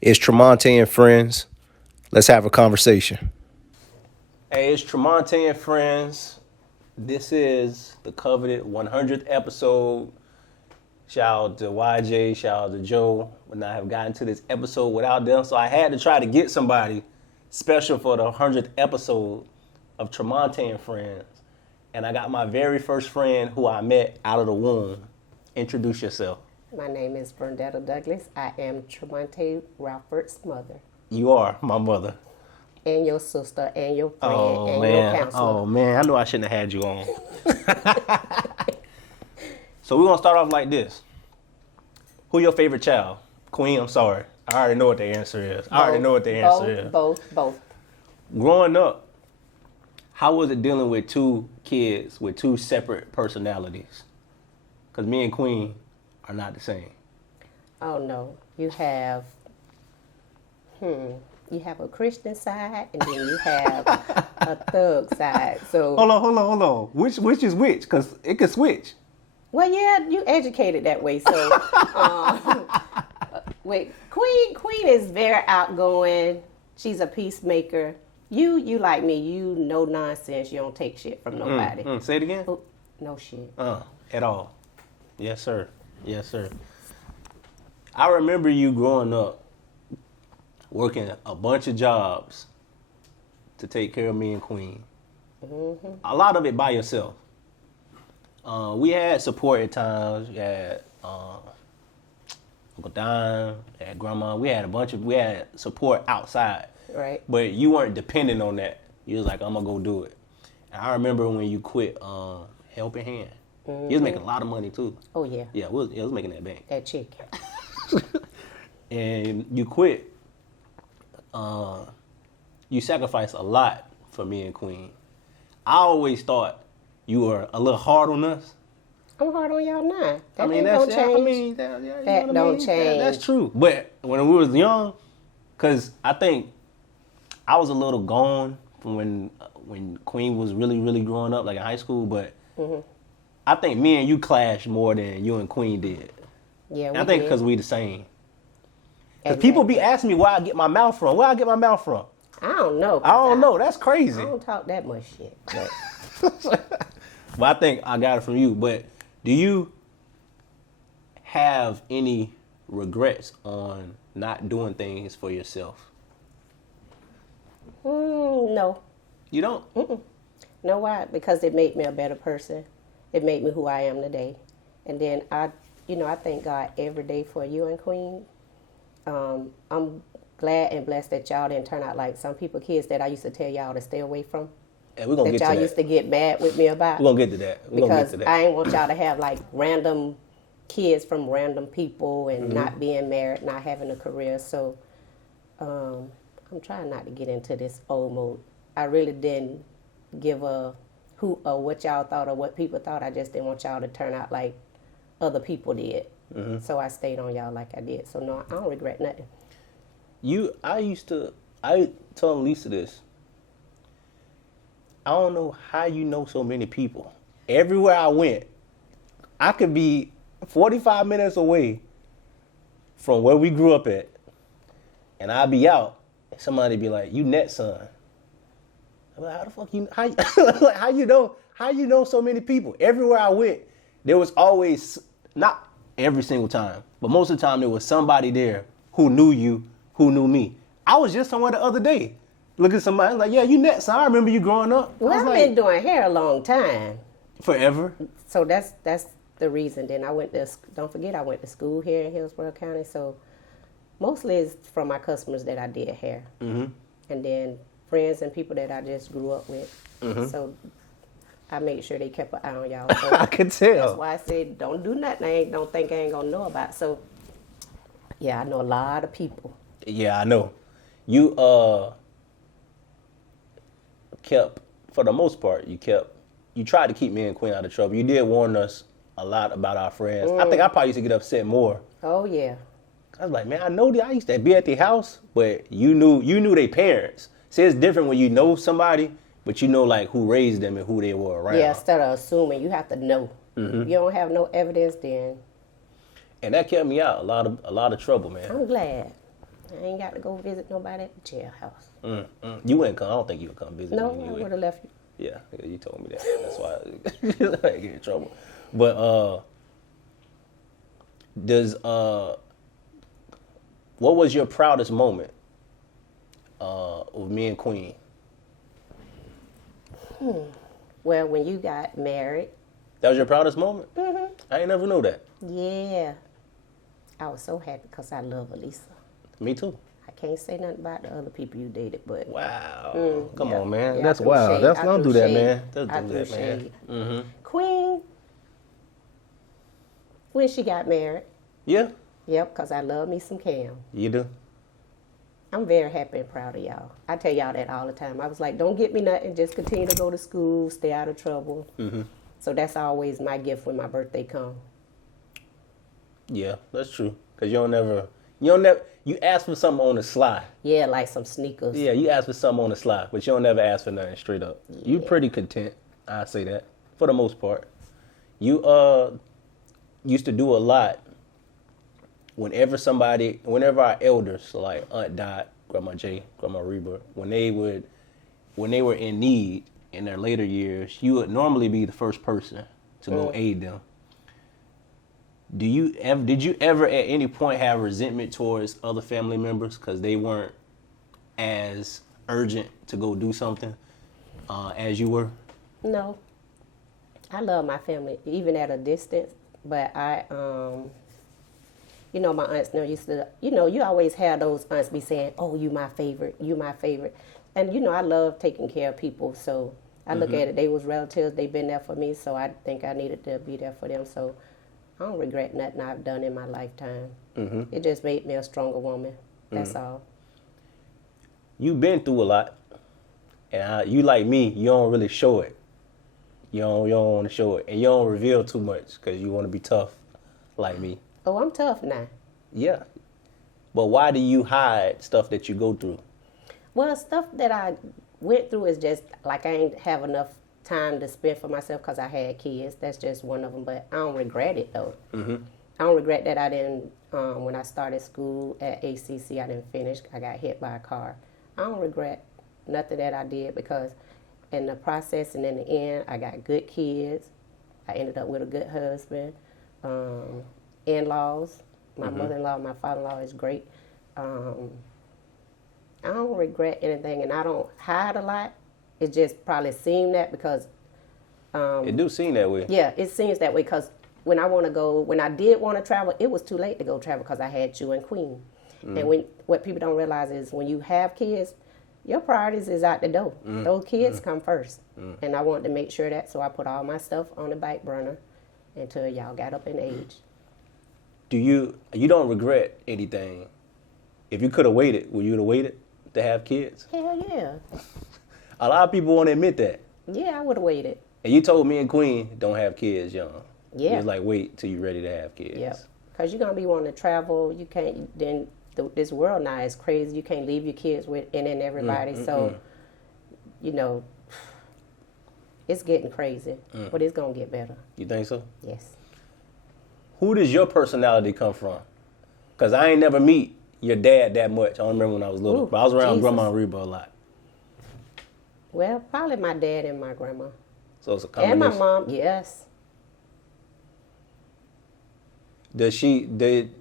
It's Tromonte and friends. Let's have a conversation. Hey, it's Tromonte and friends. This is the coveted 100th episode. Shout out to YJ, shout out to Joe. Would not have gotten to this episode without them, so I had to try to get somebody special for the 100th episode of Tromonte and friends. And I got my very first friend who I met out of the womb. Introduce yourself. My name is Verndetta Douglas. I am Tromonte Ralphard's mother. You are my mother. And your sister and your friend your counselor. Oh man, I knew I shouldn't have had you on. So we're gonna start off like this. Who your favorite child? Queen, I'm sorry. I already know what the answer is. Both. Growing up, how was it dealing with two kids with two separate personalities? Because me and Queen are not the same. Oh no. You have a Christian side and then you have a thug side. So Hold on. Which is which? Because it could switch. well, yeah, you educated that way. So wait, Queen is very outgoing. She's a peacemaker. You like me. You no nonsense. You don't take shit from nobody. Say it again. Oh, no shit. At all. Yes, sir. I remember you growing up working a bunch of jobs to take care of me and Queen. Mm-hmm. A lot of it by yourself. We had support at times. We had Uncle Don, we had Grandma. We had support outside. Right. But you weren't dependent on that. You was like, I'm gonna go do it. And I remember when you quit Helping Hand. Mm-hmm. You was making a lot of money too. Oh yeah. Yeah, it was making that bank. That chicken. And you quit. You sacrificed a lot for me and Queen. I always thought you were a little hard on us. I'm hard on y'all now. That don't change. That don't change. That's true. But when we was young, because I think I was a little gone from when Queen was really, really growing up, like in high school. But I think me and you clashed more than you and Queen did. Yeah, I think because we the same. Because people be asking me where I get my mouth from. Where I get my mouth from? I don't know. I don't know. That's crazy. I don't talk that much shit. But I think I got it from you. But do you have any regrets on not doing things for yourself? No. You don't? Mm-mm. Know why? Because it made me a better person. It made me who I am today. And then I thank God every day for you and Queen. I'm glad and blessed that y'all didn't turn out like some kids that I used to tell y'all to stay away from. And we're gonna get to that. Y'all used to get mad with me about. We're gonna get to that. Because I ain't want y'all to have like random kids from random people and not being married, not having a career. So I'm trying not to get into this old mode. I really didn't give a who or what y'all thought or what people thought. I just didn't want y'all to turn out like other people did. So I stayed on y'all like I did. So no, I don't regret nothing. I told Alisa this. I don't know how you know so many people. Everywhere I went, I could be 45 minutes away from where we grew up at, and I'd be out, and somebody be like, "You net son." I'm like, "How the fuck you? How you know so many people?" Everywhere I went, there was always, not every single time, but most of the time there was somebody there who knew you, who knew me. I was just somewhere the other day. Look at somebody like, yeah, you net son. I remember you growing up. Well, I've been doing hair a long time. Forever. So that's the reason. Then I went to school here in Hillsborough County. So mostly it's from my customers that I did hair. Mm-hmm. And then friends and people that I just grew up with. Mm-hmm. So I made sure they kept an eye on y'all. So I could tell. That's why I said don't do nothing I don't think I ain't going to know about. So yeah, I know a lot of people. Yeah, I know. You kept, for the most part, you tried to keep me and Queen out of trouble. You did warn us a lot about our friends. I think I probably used to get upset more. Oh yeah. I was like, man, I used to be at their house, but you knew their parents. See, it's different when you know somebody, but you know like who raised them and who they were around. Yeah, instead of assuming, you have to know. Mm-hmm. You don't have no evidence, then. And that kept me out a lot of trouble, man. I'm glad. I ain't got to go visit nobody at the jailhouse. You wouldn't come. I don't think you would come visit No, me I anyway. would have left you. Yeah, you told me that. That's why I get in trouble. But what was your proudest moment with me and Queen? Well, when you got married, That was your proudest moment? I ain't never knew that. yeah, I was so happy because I love Alisa. Me too. I can't say nothing about the other people you dated, but Wow. Come yeah. on, man. Yeah, That's I threw wild. shade. That's I don't threw do that, shade. man. Don't I do threw that, man. shade. Queen, when she got married, Yeah, yep, because I love me some Cam. you do. I'm very happy and proud of y'all. I tell y'all that all the time. I was like, don't get me nothing. Just continue to go to school, stay out of trouble. So that's always my gift when my birthday comes. Yeah, that's true. Cause you ask for something on the sly. Yeah, like some sneakers. Yeah, you ask for something on the sly, but you don't never ask for nothing straight up. You pretty content, I say that, for the most part. You used to do a lot whenever our elders, so like Aunt Dot, Grandma J, Grandma Reba, when they were in need in their later years, you would normally be the first person to go aid them. Did you ever at any point have resentment towards other family members because they weren't as urgent to go do something as you were? No. I love my family, even at a distance. But my aunts used to, you always have those aunts be saying, oh, you my favorite, you my favorite. And, I love taking care of people. So I look at it, they was relatives, they've been there for me. So I think I needed to be there for them. So I don't regret nothing I've done in my lifetime. It just made me a stronger woman. That's all. You've been through a lot. And you like me, you don't really show it. You don't want to show it. And you don't reveal too much because you want to be tough like me. Oh, I'm tough now. Yeah. But why do you hide stuff that you go through? Well, stuff that I went through is just like I ain't have enough time to spend for myself because I had kids. That's just one of them. But I don't regret it, though. I don't regret that I didn't, when I started school at ACC, I didn't finish. I got hit by a car. I don't regret nothing that I did because in the process and in the end, I got good kids. I ended up with a good husband. In-laws. My mother-in-law, my father-in-law is great. I don't regret anything, and I don't hide a lot. It just probably seemed that because... it do seem that way. Yeah, it seems that way because when I did want to travel, it was too late to go travel because I had you and Queen. And what people don't realize is when you have kids, your priorities is out the door. Those kids come first. And I wanted to make sure that, so I put all my stuff on the back burner until y'all got up in age. You don't regret anything? If you could have waited, would you have waited to have kids? Hell yeah. A lot of people won't admit that. Yeah, I would have waited. And you told me and Queen don't have kids young. Yeah. You was like, wait till you're ready to have kids. Yeah. Because you're going to be wanting to travel. You can't, then this world now is crazy. You can't leave your kids with and everybody. So, it's getting crazy. But it's going to get better. You think so? Yes. Who does your personality come from? Because I ain't never meet your dad that much. I don't remember when I was little. Ooh, but I was around Jesus. Grandma Reba a lot. Well, probably my dad and my grandma. So it's a combination. And my mom, yes. Did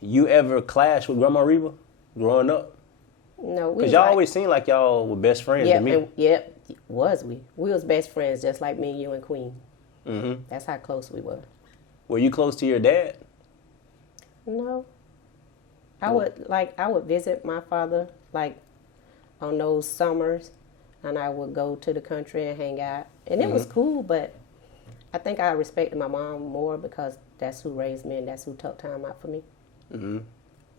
you ever clash with Grandma Reba growing up? No, Because y'all always seemed like y'all were best friends to me. Was we? We was best friends just like me, you, and Queen. That's how close we were. Were you close to your dad? No. I would visit my father on those summers, and I would go to the country and hang out. And it was cool, but I think I respected my mom more because that's who raised me and that's who took time out for me.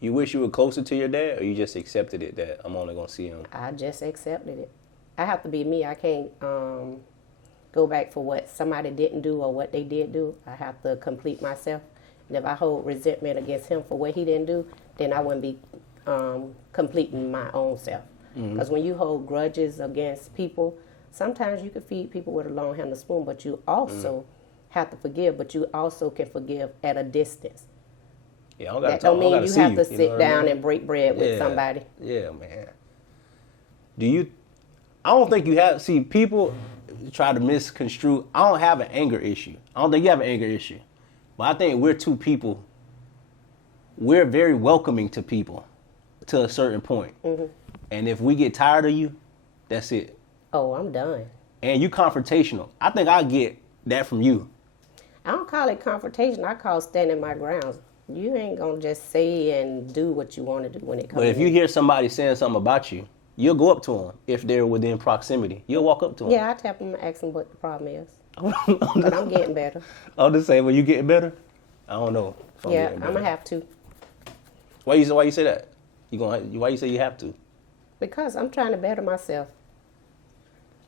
You wish you were closer to your dad, or you just accepted it that I'm only going to see him? I just accepted it. I have to be me. I can't go back for what somebody didn't do or what they did do. I have to complete myself. And if I hold resentment against him for what he didn't do, then I wouldn't be completing my own self. Because when you hold grudges against people, sometimes you can feed people with a long-handled spoon, but you also have to forgive, but you also can forgive at a distance. Yeah, I don't gotta That talk. don't I don't mean gotta you see have you. to You know sit what I down mean? and break bread with somebody. Yeah, man. I don't think you have, see, people try to misconstrue. I don't have an anger issue. I don't think you have an anger issue. But I think we're two people. We're very welcoming to people to a certain point. Mm-hmm. And if we get tired of you, that's it. Oh, I'm done. And you confrontational. I think I get that from you. I don't call it confrontation. I call standing my grounds. You ain't gonna just say and do what you want to do when it comes. But if you hear somebody saying something about you, you'll go up to them if they're within proximity. You'll walk up to them. Yeah, I tap them and ask them what the problem is. But I'm getting better. I'll just say, well, you getting better? I don't know. Yeah, I'm gonna have to. Why you say that? Why you say you have to? Because I'm trying to better myself.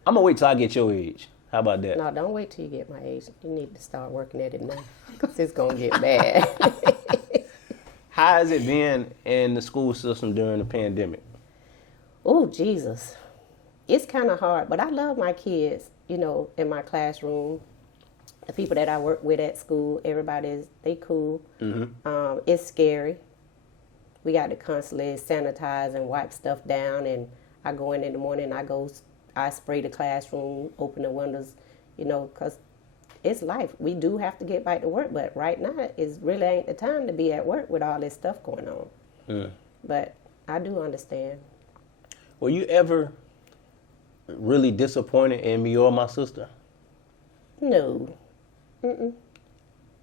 I'm gonna wait till I get your age. How about that? No, don't wait till you get my age. You need to start working at it now. Because it's gonna get bad. How has it been in the school system during the pandemic? Oh, Jesus. It's kind of hard, but I love my kids, you know, in my classroom. The people that I work with at school, they cool. Mm-hmm. It's scary. We got to constantly sanitize and wipe stuff down, and I go in the morning, I spray the classroom, open the windows, you know, because it's life. We do have to get back to work, but right now, it really ain't the time to be at work with all this stuff going on. Mm. But I do understand. Were you ever really disappointed in me or my sister? No. Mm-mm.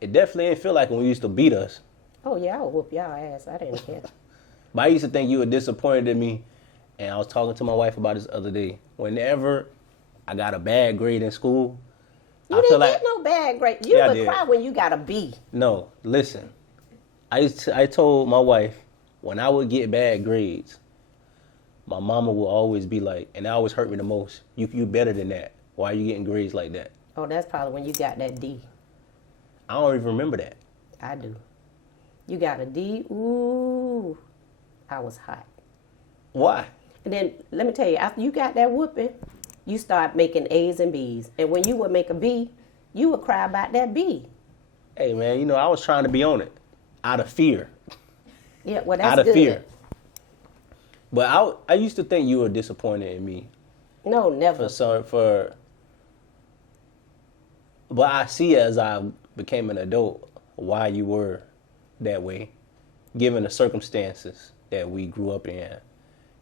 It definitely didn't feel like when we used to beat us. Oh, yeah, I would whoop y'all ass. I didn't care. But I used to think you were disappointed in me, and I was talking to my wife about this the other day. Whenever I got a bad grade in school, You didn't get no bad grade. You would cry when you got a B. No, listen. I told my wife, when I would get bad grades, my mama will always be like, and that always hurt me the most, you better than that. Why are you getting grades like that? Oh, that's probably when you got that D. I don't even remember that. I do. You got a D? Ooh. I was hot. Why? And then, let me tell you, after you got that whooping, you start making A's and B's. And when you would make a B, you would cry about that B. Hey, man, you know, I was trying to be on it out of fear. Yeah, well, that's out of good. fear. But I used to think you were disappointed in me. No, never. But I see as I became an adult why you were that way, given the circumstances that we grew up in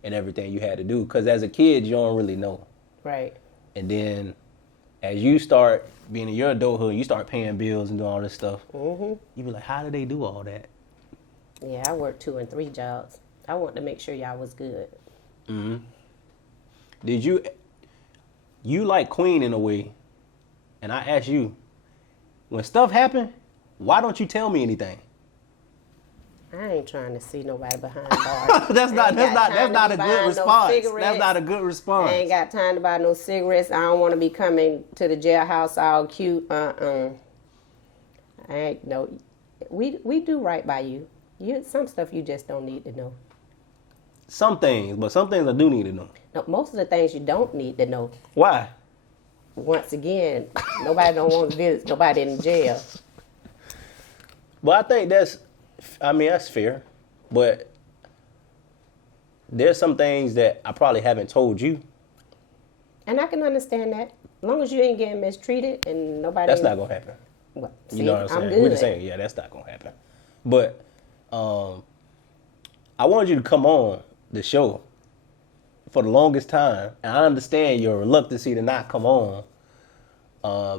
and everything you had to do. Because as a kid, you don't really know. Right. And then as you start being in your adulthood, you start paying bills and doing all this stuff. Mm-hmm. You be like, how do they do all that? Yeah, I worked 2 and 3 jobs. I wanted to make sure y'all was good. Mm-hmm. Did you like Queen in a way? And I asked you, when stuff happened, why don't you tell me anything? I ain't trying to see nobody behind bars. That's not a good response. That's not a good response. I ain't got time to buy no cigarettes. I don't want to be coming to the jailhouse all cute. I ain't no. We do right by you. Some stuff you just don't need to know. Some things, but some things I do need to know. No, most of the things you don't need to know. Why? Once again, nobody don't want to visit nobody in jail. Well, I think that's fair. But there's some things that I probably haven't told you. And I can understand that. As long as you ain't getting mistreated and nobody... That's not going to happen. Well, see, you know what I'm saying? I'm good. We're just saying, yeah, that's not going to happen. But I wanted you to come on the show for the longest time. And I understand your reluctancy to not come on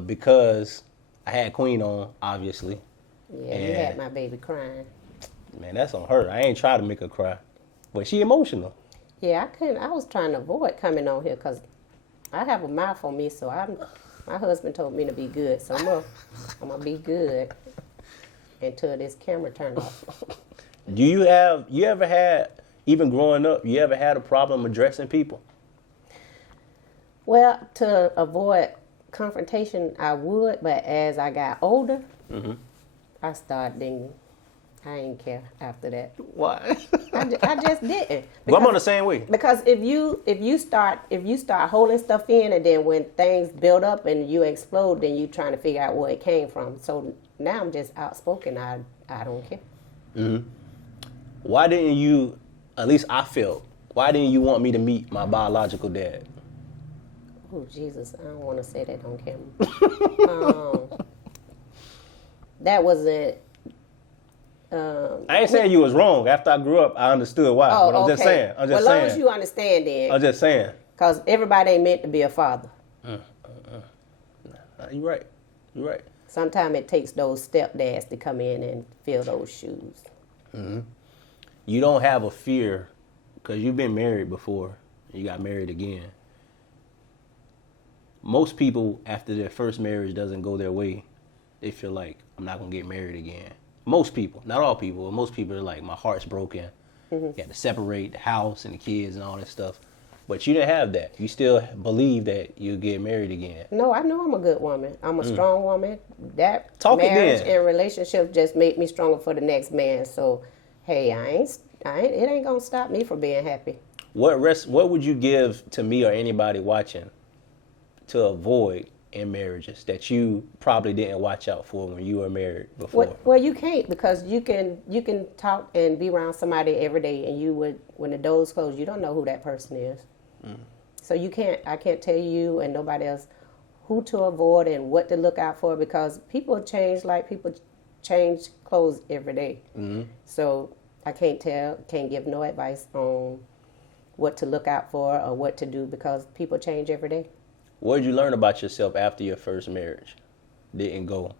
because I had Queen on, obviously. Yeah, and you had my baby crying. Man, that's on her. I ain't trying to make her cry. But she emotional. Yeah, I couldn't. I was trying to avoid coming on here because I have a mouth on me. So my husband told me to be good. So I'm going to be good until this camera turned off. You ever had, even growing up, you ever had a problem addressing people? Well, to avoid confrontation, I would. But as I got older, I started thinking, I ain't care after that. Why? I just didn't. Well, I'm on the same way. Because if you start holding stuff in, and then when things build up and you explode, then you trying to figure out where it came from. So now I'm just outspoken. I don't care. Why didn't you, at least I felt, why didn't you want me to meet my biological dad? Oh, Jesus, I don't want to say that on camera. That wasn't... I ain't saying you was wrong. After I grew up, I understood why. Oh, but I'm just saying. I'm just well, saying. as long as you understand then. I'm just saying. Because everybody ain't meant to be a father. You're right. You're right. Sometimes it takes those stepdads to come in and fill those shoes. You don't have a fear because you've been married before. You got married again. Most people, after their first marriage doesn't go their way, they feel like, I'm not going to get married again. Most people, not all people, but most people are like, my heart's broken. You had to separate the house and the kids and all that stuff. But you didn't have that. You still believe that you'll get married again. No, I know I'm a good woman. I'm a strong woman. That Talk marriage again. and relationship just made me stronger for the next man. So, hey, it ain't gonna stop me from being happy. What would you give to me or anybody watching to avoid in marriages that you probably didn't watch out for when you were married before? Well, you can't, because you can talk and be around somebody every day, and you would, when the doors close, you don't know who that person is. So I can't tell you and nobody else who to avoid and what to look out for, because people change like people change clothes every day. So I can't give no advice on what to look out for or what to do, because people change every day. What did you learn about yourself after your first marriage didn't go?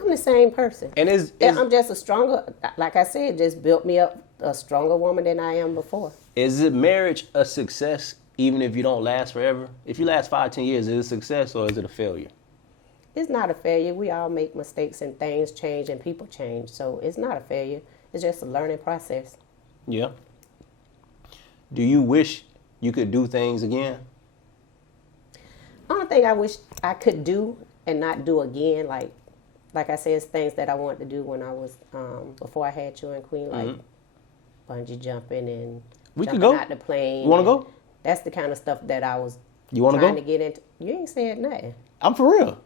I'm the same person. And I'm just a stronger, like I said, just built me up a stronger woman than I am before. Is it marriage a success even if you don't last forever? If you last 5-10 years, is it a success or is it a failure? It's not a failure. We all make mistakes and things change and people change. So it's not a failure. It's just a learning process. Yeah. Do you wish you could do things again? Only thing I wish I could do and not do again, like I said, it's things that I wanted to do when I was before I had you and Queen, like bungee jumping and We could jumping go. out the plane. You want to go? That's the kind of stuff that I was You want to trying go? to get into. You ain't said nothing. I'm for real.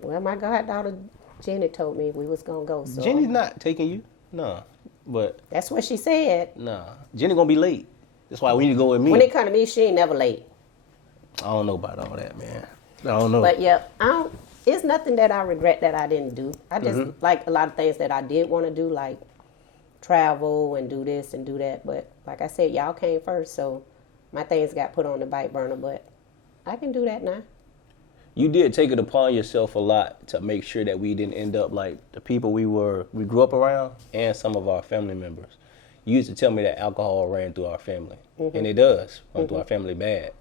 Well, my goddaughter Jenny told me we was gonna go. So Jenny's not taking you. No. But, that's what she said. nah. Jenny going to be late. That's why we need to go with me. When it come to me, she ain't never late. I don't know about all that, man. I don't know. But yeah, it's nothing that I regret that I didn't do. I just like a lot of things that I did want to do, like travel and do this and do that. But like I said, y'all came first, so my things got put on the back burner. But I can do that now. You did take it upon yourself a lot to make sure that we didn't end up like the people we grew up around and some of our family members. You used to tell me that alcohol ran through our family, and it does run through our family bad.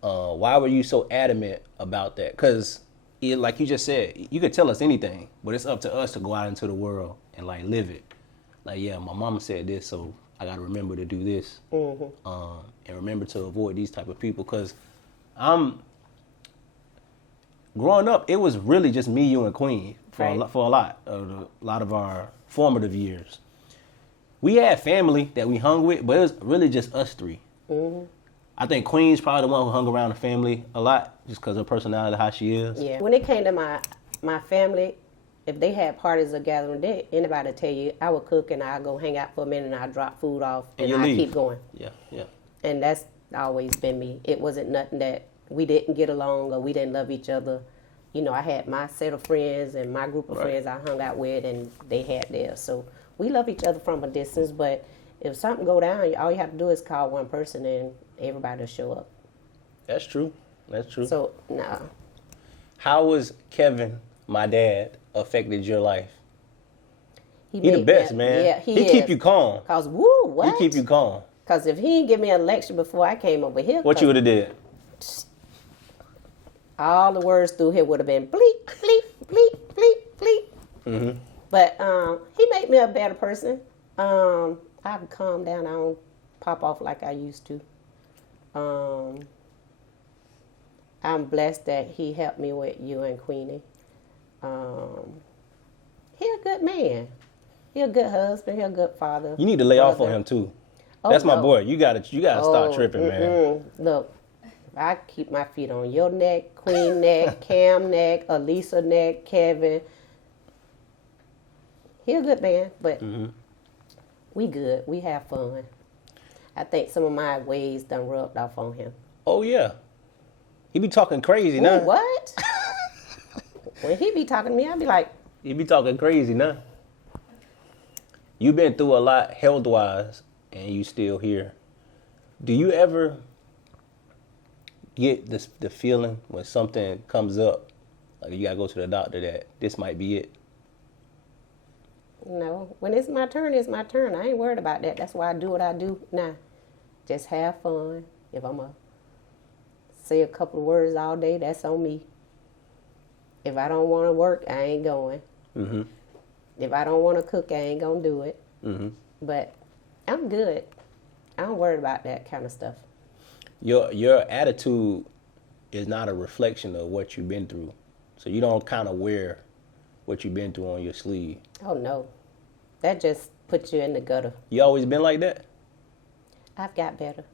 Why were you so adamant about that? Because, like you just said, you could tell us anything, but it's up to us to go out into the world and like live it. Like, yeah, my mama said this, so I got to remember to do this, and remember to avoid these type of people. Because growing up, it was really just me, you, and Queen for a lot of our formative years. We had family that we hung with, but it was really just us three. I think Queen's probably the one who hung around the family a lot, just because of her personality, how she is. Yeah. When it came to my family, if they had parties or gathering, anybody tell you, I would cook and I'd go hang out for a minute and I'd drop food off and I'd keep going. Yeah, yeah. And that's always been me. It wasn't nothing that we didn't get along or we didn't love each other. You know, I had my set of friends and my group of friends I hung out with, and they had theirs. So we love each other from a distance, but if something go down, all you have to do is call one person and everybody will show up. That's true. That's true. So, nah. How was Kevin, my dad, affected your life? He the made best, that- man. Yeah, he keep you calm. Cause what? He keep you calm. Cause if he didn't give me a lecture before I came over here, What you would have did? all the words through here would have been bleep, bleep, bleep, bleep, bleep. But he made me a better person. I've calmed down. I don't pop off like I used to. I'm blessed that he helped me with you and Queenie. He a good man. He a good husband. He a good father. You need to lay off on brother. him too. Oh, That's my no. boy. You gotta start tripping, man. Look, I keep my feet on your neck, Queen neck, Cam neck, Alisa neck, Kevin. He a good man, but we good. We have fun. I think some of my ways done rubbed off on him. Oh, yeah. He be talking crazy Ooh, now. what? When he be talking to me, I be like, He be talking crazy now. You've been through a lot health-wise, and you still here. Do you ever get the feeling when something comes up, like you gotta go to the doctor, that this might be it? no. When it's my turn, it's my turn. I ain't worried about that. That's why I do what I do now. Just have fun. If I'm going to say a couple of words all day, that's on me. If I don't want to work, I ain't going. Mm-hmm. If I don't want to cook, I ain't going to do it. Mm-hmm. But I'm good. I don't worry about that kind of stuff. Your attitude is not a reflection of what you've been through. So you don't kind of wear what you've been through on your sleeve. Oh, no. That just puts you in the gutter. You always been like that? I've got better.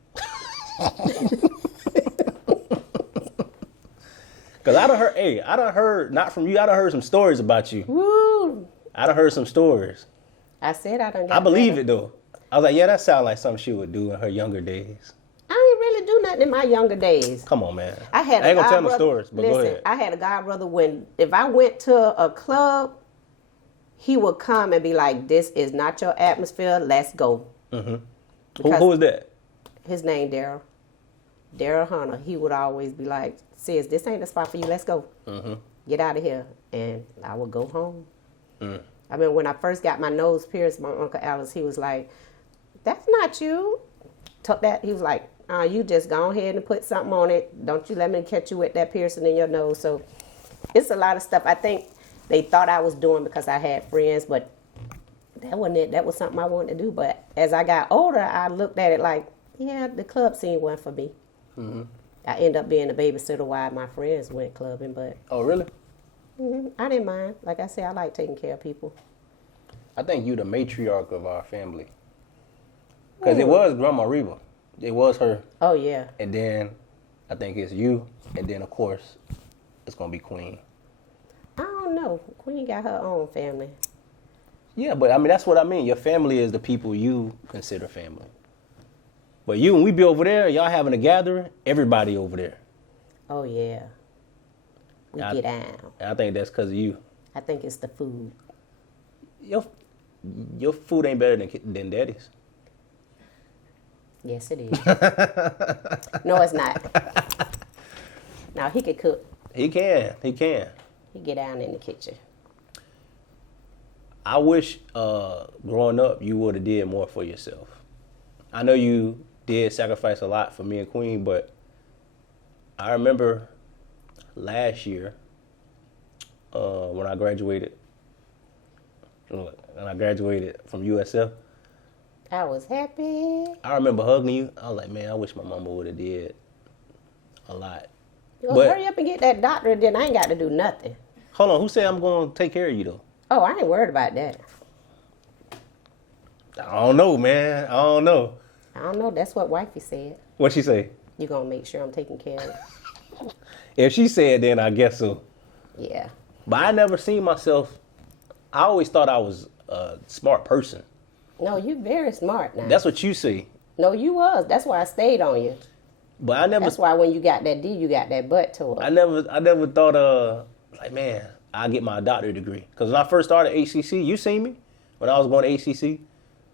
Because I done heard, not from you, I done heard some stories about you. Woo! I done heard some stories. I said I done got I believe better. it, though. I was like, yeah, that sounds like something she would do in her younger days. I didn't really do nothing in my younger days. Come on, man. I had ain't a gonna tell god no stories, but go listen, ahead. I had a god brother when, if I went to a club, he would come and be like, this is not your atmosphere, let's go. Mm-hmm. Because Who is that? his name Daryl. Daryl Hunter. He would always be like, sis, this ain't the spot for you, let's go. Mm-hmm. Get out of here. And I would go home. Mm. I mean, when I first got my nose pierced, my Uncle Alice, he was like, that's not you. Took that, he was like, you just go ahead and put something on it. Don't you let me catch you with that piercing in your nose. So it's a lot of stuff. I think they thought I was doing because I had friends, but that wasn't it. That was something I wanted to do. But as I got older, I looked at it like, yeah, the club scene wasn't for me. Mm-hmm. I ended up being a babysitter while my friends went clubbing, but Oh, really? I didn't mind. Like I said, I like taking care of people. I think you the matriarch of our family. Because it was Grandma Reba. It was her. Oh, yeah. And then I think it's you. And then, of course, it's going to be Queen. I don't know. Queen got her own family. Yeah, but I mean, that's what I mean. Your family is the people you consider family. But you, when we be over there, y'all having a gathering, everybody over there. Oh, yeah. We get down. And I think that's because of you. I think it's the food. Your food ain't better than Daddy's. Yes, it is. No, it's not. Now, he could cook. He can. He get down in the kitchen. I wish growing up you would have did more for yourself. I know you did sacrifice a lot for me and Queen, but I remember last year when I graduated from USF. I was happy. I remember hugging you. I was like, man, I wish my mama would have did a lot. Well, But- hurry up and get that doctor, then I ain't got to do nothing. Hold on, who said I'm going to take care of you though? Oh, I ain't worried about that. I don't know, man. I don't know. I don't know. That's what wifey said. What'd she say? You gonna make sure I'm taking care of it. If she said, then I guess so. Yeah. But I never seen myself. I always thought I was a smart person. No, you very smart now. That's what you see. No, you was. That's why I stayed on you. But I never. That's why when you got that D, you got that butt to I her. never thought. Like, man, I'll get my doctorate degree. Because when I first started ACC, you seen me when I was going to ACC.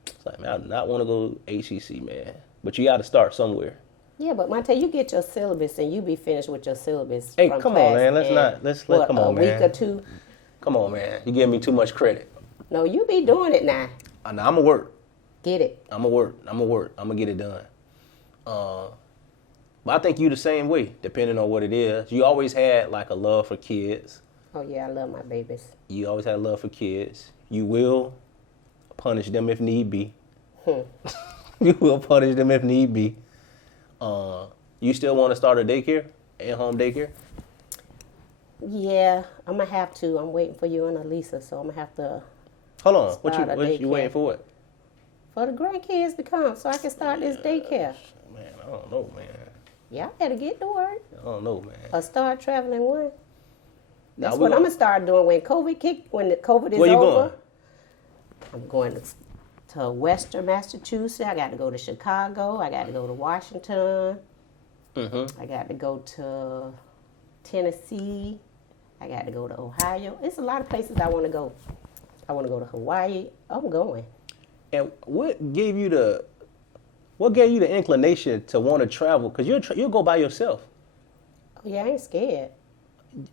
It's like, man, I do not want to go ACC, man. But you got to start somewhere. Yeah, but Monte, you get your syllabus and you be finished with your syllabus. Hey, from come on, class man. Let's in, not. Let's come on, a man. week or two. Come on, man. You give me too much credit. No, you be doing it now. I'm gonna work. Get it. I'm gonna get it done. But I think you the same way, depending on what it is. You always had like a love for kids. Oh yeah, I love my babies. You always had a love for kids. You will punish them if need be. You will punish them if need be. You still want to start a daycare, in-home daycare? Yeah, I'm gonna have to. I'm waiting for you and Alisa, so I'm gonna have to. Hold on. Start a What you daycare. waiting for? What? For the grandkids to come, so I can start this daycare. Man, I don't know, man. Y'all better get to work I don't know, man. or start traveling one. Now, That's we what I'm gonna- gonna start doing when the COVID is Where you over. going? I'm going to Western Massachusetts. I got to go to Chicago. I got to go to Washington. I got to go to Tennessee. I got to go to Ohio. It's a lot of places I want to go. I want to go to Hawaii. I'm going. And what gave you the inclination to want to travel? Because you'll go by yourself. Oh, yeah, I ain't scared.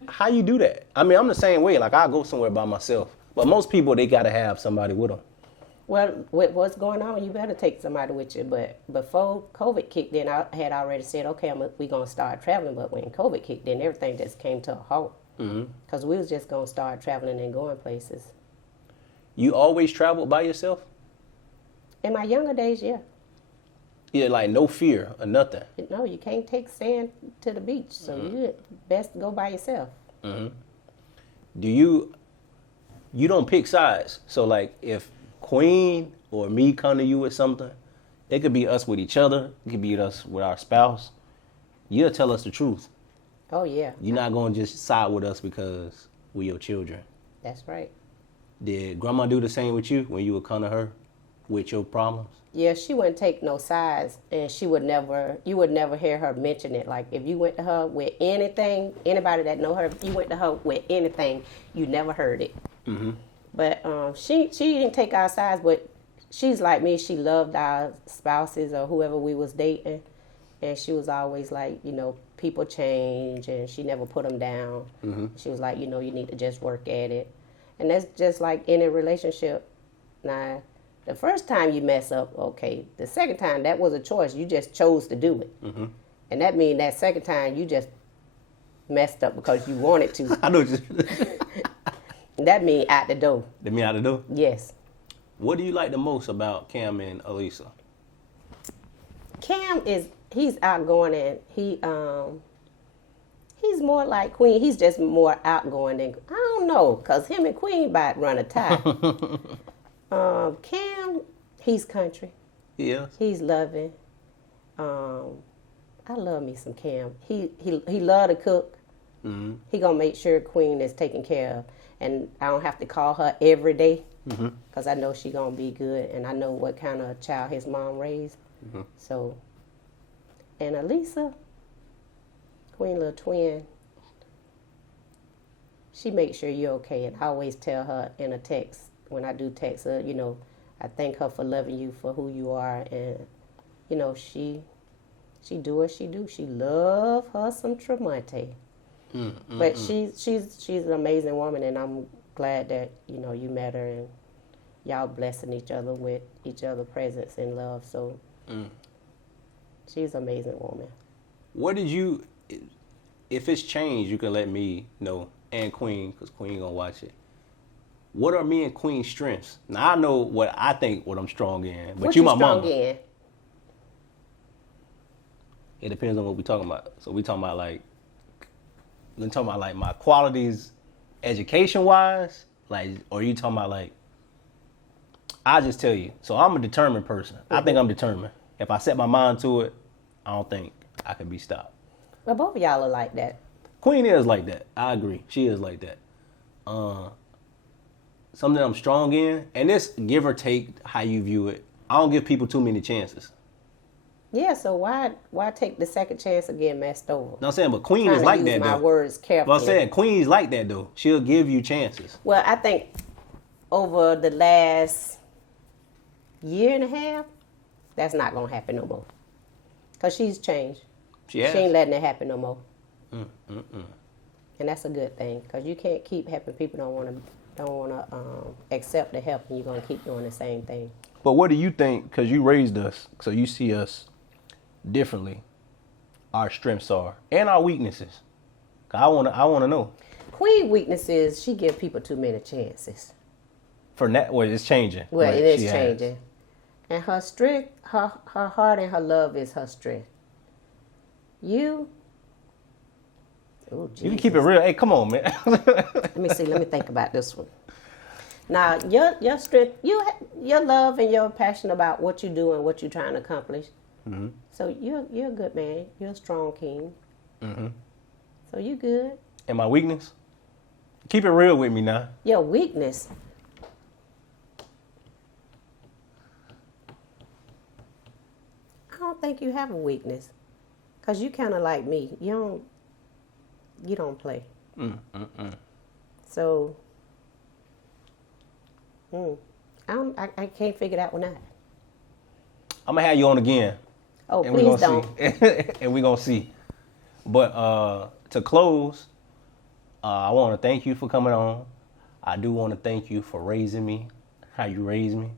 How you do that? I mean, I'm the same way. Like, I'll go somewhere by myself. But most people, they got to have somebody with them. Well, with what's going on, you better take somebody with you. But before COVID kicked in, I had already said, okay, we're going to start traveling. But when COVID kicked in, everything just came to a halt. Because we was just going to start traveling and going places. You always traveled by yourself? In my younger days, yeah. Yeah, like no fear or nothing. No, you can't take sand to the beach. So you best go by yourself. Do you don't pick sides? So, like, if Queen or me come to you with something, it could be us with each other. It could be us with our spouse. You'll tell us the truth. Oh, yeah. You're not going to just side with us because we're your children. That's right. Did Grandma do the same with you when you would come to her with your problems? Yeah, she wouldn't take no sides, and you would never hear her mention it. Like, if you went to her with anything, anybody that know her, if you went to her with anything, you never heard it. But she didn't take our sides, but she's like me. She loved our spouses or whoever we was dating, and she was always like, people change, and she never put them down. She was like, you need to just work at it. And that's just like any relationship. Now, the first time you mess up, okay. The second time, that was a choice. You just chose to do it. And that means that second time, you just messed up because you wanted to. I know what you That means out the door. That mean out the door? Yes. What do you like the most about Cam and Alisa? Cam he's outgoing, and he's more like Queen. He's just more outgoing than, I don't know, because him and Queen about run a tie. Cam, he's country. Yes. He's loving. I love me some Cam. He love to cook. He gonna make sure Queen is taken care of, and I don't have to call her every day because I know she gonna be good, and I know what kind of child his mom raised. So, and Alisa, Queen little twin, she makes sure you're okay, and I always tell her in a text when I do text her, I thank her for loving you for who you are, and she do what she do. She love her some Tromonte. But she's an amazing woman, and I'm glad that you met her, and y'all blessing each other with each other's presence and love. So she's an amazing woman. What did you, if it's changed, you can let me know, and Queen, because Queen gonna watch it. What are me and Queen's strengths? Now I know what I think what I'm strong in, but What you my mama. strong in? It depends on what we talking about. So we talking about like my qualities, education wise, like, or you talking about like, I'll just tell you. So I'm a determined person. I think I'm determined. If I set my mind to it, I don't think I can be stopped. Well, both of y'all are like that. Queen is like that. I agree. She is like that. Something I'm strong in, and this give or take how you view it. I don't give people too many chances. Yeah, so why take the second chance of getting messed over? No, I'm saying, but Queen is like that, though. My words carefully. Well, I'm saying Queen's like that, though. She'll give you chances. Well, I think over the last year and a half, that's not gonna happen no more. Cause she's changed. She has. She ain't letting it happen no more. And that's a good thing, cause you can't keep helping people don't wanna accept the help, and you're gonna keep doing the same thing. But what do you think? Cause you raised us, so you see us differently. Our strengths are and our weaknesses. I wanna know. Queen weaknesses, she give people too many chances. For that, well, it's changing. Well, but it is she has. changing. And her strength, her heart and her love is her strength. You, oh, You can keep it real. Hey, come on, man. Let me see. Let me think about this one. Now, your strength, your love and your passion about what you do and what you're trying to accomplish. So you're a good man. You're a strong king. So you good. And my weakness? Keep it real with me now. Your weakness. I don't think you have a weakness, cause you kind of like me. You don't play. So, I can't figure that one out. I'm gonna have you on again. Oh, and please don't. And we're gonna see. But to close, I want to thank you for coming on. I do want to thank you for raising me, how you raised me.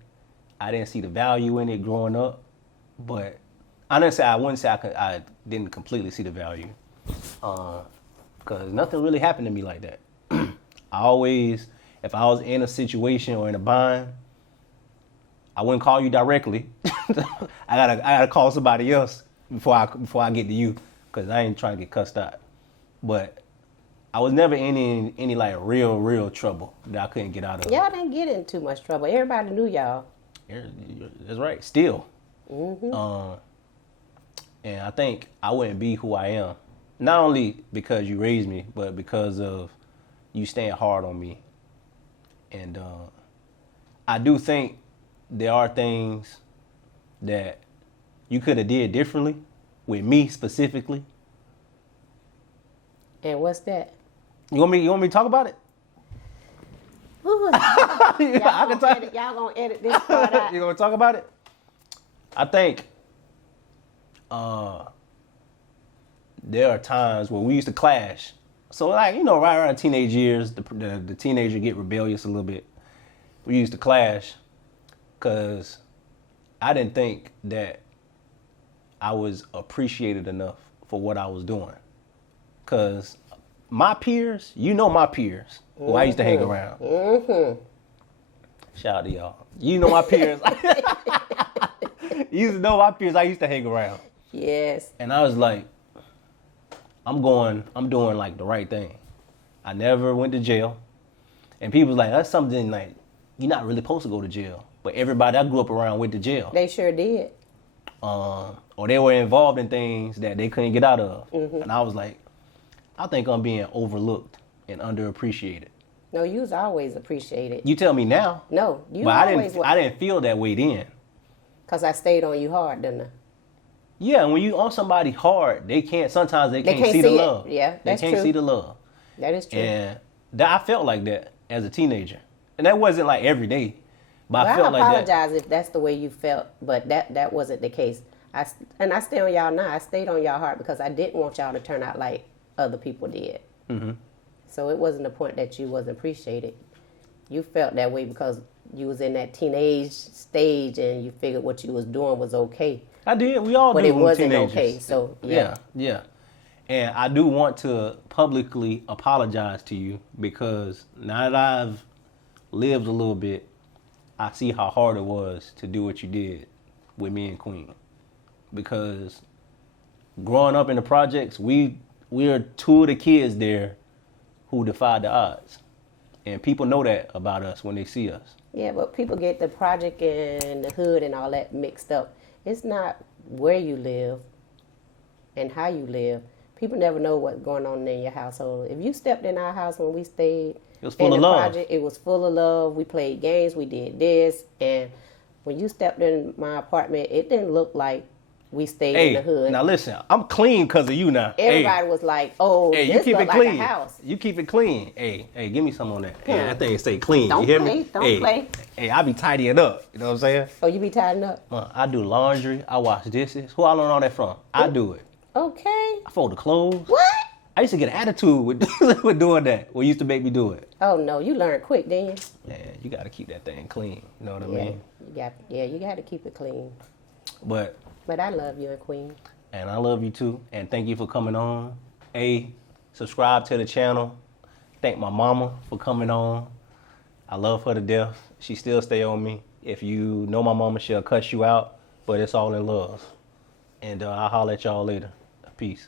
I didn't see the value in it growing up, but I wouldn't say I didn't completely see the value, because nothing really happened to me like that. I always, if I was in a situation or in a bind, I wouldn't call you directly. I gotta call somebody else before I get to you, because I ain't trying to get cussed out. But I was never in any like real trouble that I couldn't get out of. Y'all didn't get in too much trouble. Everybody knew y'all. That's right. Still. And I think I wouldn't be who I am, not only because you raised me, but because of you staying hard on me. And I do think there are things that you could have did differently with me specifically. And what's that? You want me to talk about it? Y'all gonna edit this part out. You gonna talk about it? I think there are times where we used to clash. So like, right around teenage years, the teenager get rebellious a little bit. We used to clash because I didn't think that I was appreciated enough for what I was doing. Because my peers, my peers, who I used to hang around. Shout out to y'all. You know my peers. You used to know my peers I used to hang around. Yes. And I was like, I'm doing like the right thing. I never went to jail. And people was like, that's something like, you're not really supposed to go to jail. But everybody I grew up around went to jail. They sure did. Or they were involved in things that they couldn't get out of. And I was like, I think I'm being overlooked and underappreciated. No, you was always appreciated. You tell me now. No, you but always I didn't feel that way then. Because I stayed on you hard, didn't I? Yeah, when you on somebody hard, sometimes they can't see the love. Yeah, that's true. They can't see the love. That is true. And I felt like that as a teenager. And that wasn't like every day. But I felt like that. I apologize if that's the way you felt, but that wasn't the case. I stay on y'all now. I stayed on y'all hard because I didn't want y'all to turn out like other people did. So it wasn't the point that you wasn't appreciated. You felt that way because you was in that teenage stage and you figured what you was doing was okay. I did. We all but do. But it wasn't teenagers. okay. So yeah. And I do want to publicly apologize to you because now that I've lived a little bit, I see how hard it was to do what you did with me and Queen. Because growing up in the projects, we are two of the kids there who defied the odds. And people know that about us when they see us. Yeah, but people get the project and the hood and all that mixed up. It's not where you live and how you live. People never know what's going on in your household. If you stepped in our house when we stayed, it was full of love. Project, it was full of love. We played games. We did this. And when you stepped in my apartment, it didn't look like we stayed in the hood. Now listen, I'm clean because of you now. Everybody was like, "Oh, this you keep it clean. Like a house. You keep it clean." Hey, give me some on that. Yeah, that thing stay clean. Don't you hear play, me? Don't play. Hey, I be tidying up. You know what I'm saying? Oh, you be tidying up? I do laundry. I wash dishes. Who I learn all that from? I do it. Okay. I fold the clothes. What? I used to get an attitude with doing that. What used to make me do it. Oh no, you learned quick, then. Man, you got to keep that thing clean. You know what I mean? You got to keep it clean. But I love you and Queen. And I love you too. And thank you for coming on. Subscribe to the channel. Thank my mama for coming on. I love her to death. She still stay on me. If you know my mama, she'll cuss you out, but it's all in love. And I'll holler at y'all later. Peace.